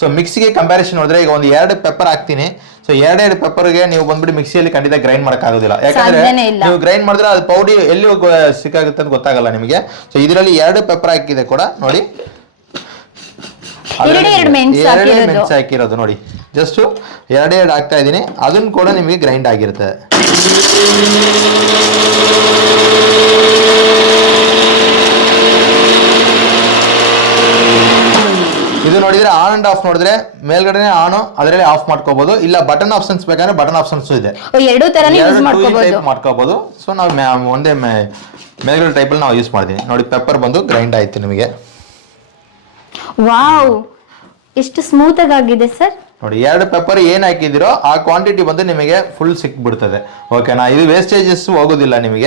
So ಮಿಕ್ಸಿಗೆ comparison ನೋಡಿದ್ರೆ ಈಗ ಒಂದು 2 ಪೆಪ್ಪರ್ ಹಾಕ್ತೀನಿ. ಸೊ 2 ಪೆಪ್ಪರ್ಗೆ ನೀವು ಬಂದ್ಬಿಟ್ಟು ಮಿಕ್ಸಿಯಲ್ಲಿ ಖಂಡಿತ ಗ್ರೈಂಡ್ ಮಾಡಕ್ ಆಗೋದಿಲ್ಲ. ಯಾಕಂದ್ರೆ ನೀವು ಗ್ರೈಂಡ್ ಮಾಡಿದ್ರೆ ಅದು ಪೌಡಿ ಎಲ್ಲಿ ಸಿಕ್ಕಾಗುತ್ತೆ ಅಂತ ಗೊತ್ತಾಗಲ್ಲ ನಿಮಗೆ. ಸೊ ಇದರಲ್ಲಿ 2 ಪೆಪ್ಪರ್ ಹಾಕಿದೆ ಕೂಡ ನೋಡಿ, 2 ಮೆಣಸು ಹಾಕಿರೋದು ನೋಡಿ, ಜಸ್ಟ್ 2 ಹಾಕ್ತಾ ಇದೀನಿ. ಅದನ್ನ ಕೂಡ ನಿಮಗೆ ಗ್ರೈಂಡ್ ಆಗಿರುತ್ತೆ. ಇದು ನೋಡಿದ್ರೆ ಆನ್ ಅಂಡ್ ಆಫ್ ನೋಡಿದ್ರೆ ಮೇಲ್ಗಡೆ ಆನ್ ಅದರಲ್ಲಿ ಆಫ್ ಮಾಡ್ಕೋಬಹುದು, ಇಲ್ಲ ಬಟನ್ ಆಪ್ಷನ್ಸ್ ಬೇಕಾದ್ರೆ ಬಟನ್ ಆಪ್ಷನ್ಸ್ ಇದೆ, ಮಾಡ್ಕೋಬಹುದು. ಸೊ ನಾವು ಒಂದೇ ಮೇಲ್ಗಡೆ ಟೈಪ್ ಅಲ್ಲಿ ನಾವು ಯೂಸ್ ಮಾಡ್ತೀವಿ ನೋಡಿ. ಪೆಪ್ಪರ್ ಬಂದು ಗ್ರೈಂಡ್ ಆಯ್ತು ನಿಮಗೆ. ವಾವ್, ಎಷ್ಟು ಸ್ಮೂತ್ ಆಗಿದೆ ಸರ್ ನೋಡಿ. 2 ಪೆಪ್ಪರ್ ಏನ್ ಹಾಕಿದಿರೋ ಆ ಕ್ವಾಂಟಿಟಿ ಬಂದು ನಿಮಗೆ ಫುಲ್ ಸಿಕ್ಬಿಡ್ತದೆ. ಓಕೆನಾ? ಇದು ವೇಸ್ಟೇಜಸ್ ಹೋಗೋದಿಲ್ಲ ನಿಮಗೆ.